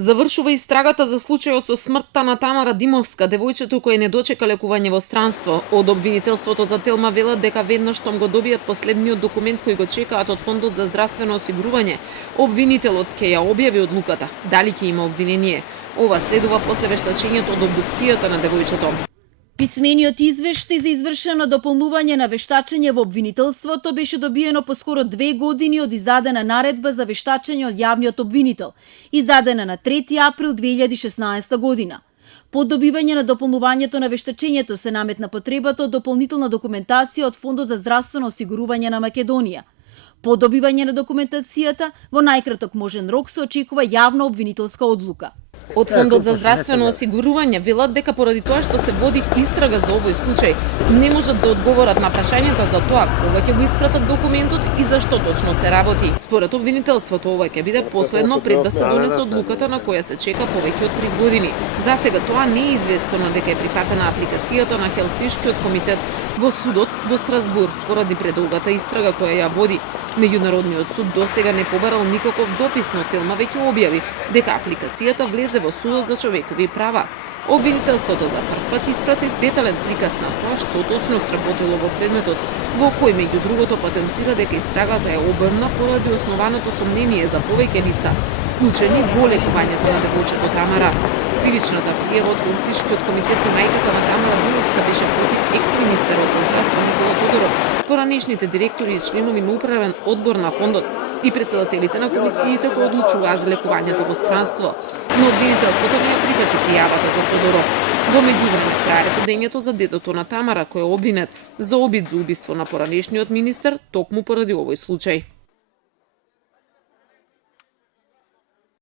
Завршува истрагата за случајот со смртта на Тамара Димовска, девојчето кое не дочека лекување во странство. Од обвинителството за Телма велат дека веднаш штом го добијат последниот документ кој го чекаат од Фондот за здравствено осигурување, обвинителот ќе ја објави одлуката. Дали ќе има обвинение? Ова следува после вештачењето од обдукцијата на девојчето. Писмениот извештај за извршено дополнување на вештачење во обвинителството беше добиено поскоро 2 години од издадена наредба за вештачење од јавниот обвинител, издадена на 3 април 2016 година. По добивање на дополнувањето на вештачењето се наметна потребата од дополнителна документација од Фондот за здравствено осигурување на Македонија. По добивање на документацијата, во најкраток можен рок се очекува јавна обвинителска одлука. Од Фондот за здравствено осигурување велат дека поради тоа што се води истрага за овој случај, не можат да одговорат на прашањата за тоа кога ќе го испратат документот и за што точно се работи. Според обвинителството ова ќе биде последно пред да се донесе одлуката на која се чека повеќе од 3 години. За сега тоа не е известено дека е прифатена апликацијата на Хелсиншкиот комитет во судот во Страсбург поради предолгата истрага која ја води. Меѓународниот суд досега не побарал никаков допис, но Телма веќе објави дека апликацијата влезе во судот за човекови права. Обвинителството за прв пат испрати детален приказ на тоа што точно сработило во предметот, во кој меѓу другото потенцира дека истрагата е обрна поради основаното сомнение за повеќе лица, вклучени во лекувањето на девојчето Тамара. Кривичната пријава од Хелсиншкиот комитет и мајката на Тамара Димовска беше против екс-министерот за здравство Никола Тодоров, поранешните директори и членови на управен одбор на фондот и председателите на комисиите кои одлучуваат за лекувањето во странство. Но обвинителството не ја прифати пријавата за Тодоров. Во меѓувреме трае судењето за детето на Тамара кој е обвинет за обид за убиство на поранешниот министер токму поради овој случај.